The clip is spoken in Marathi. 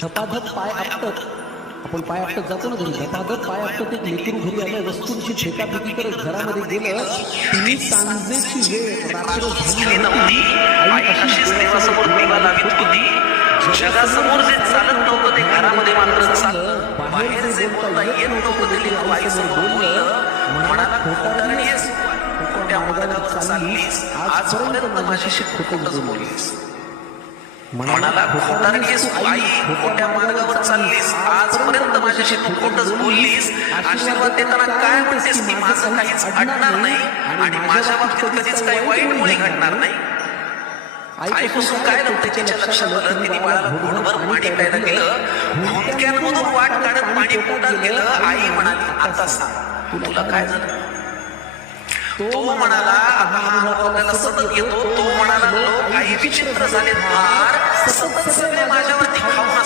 धपाधप पाय आपटत, आपण पाय आपटत जातो ना घरी, धपाधप पाय आपटत एक लेकरू घरी आलं, वस्तूंची फेकाफेकी करत घरामध्ये गेलं. तिन्ही सांजेची वेळ रात्र झाली नव्हती. आई अशीच देवासमोर दिवा लावित होती. जगासमोर जे चालत नव्हतं ते घरामध्ये मात्र चाललं. बाहेर जे बोलता येत नव्हतं ते लेकरू आईसमोर बोललं. म्हणाला, खोटारडी आहेस, खोट्या मार्गावर चाललीस, आजपर्यंत माझ्याशी खोटंच बोललीस. म्हणाला, खोटारडी आहेस तू आई, खोट्या मार्गावर चाललीस, आजपर्यंत माझ्याशी तू खोटंच बोललीस. आशीर्वाद देताना काय म्हणतेस की माझं काहीच अडणार नाही आणि माझ्या बाबतीत कधीच काही वाईट मुळे घडणार नाही. आईपासून काय नव्हतं तिच्या लक्षात आलं. तिने बाळाला घोडभर पाणी प्यायला दिलं. भुंक्यांमधून वाट काढत पाणी पोटात गेलं. आई म्हणाली, आता सांग तुला काय झालं. तो म्हणाला, आता हा अनुभव आपल्याला सतत येतो. तो म्हणाला, लोक काही विचित्र झाले, फार सतत सगळे माझ्यावरती खाऊन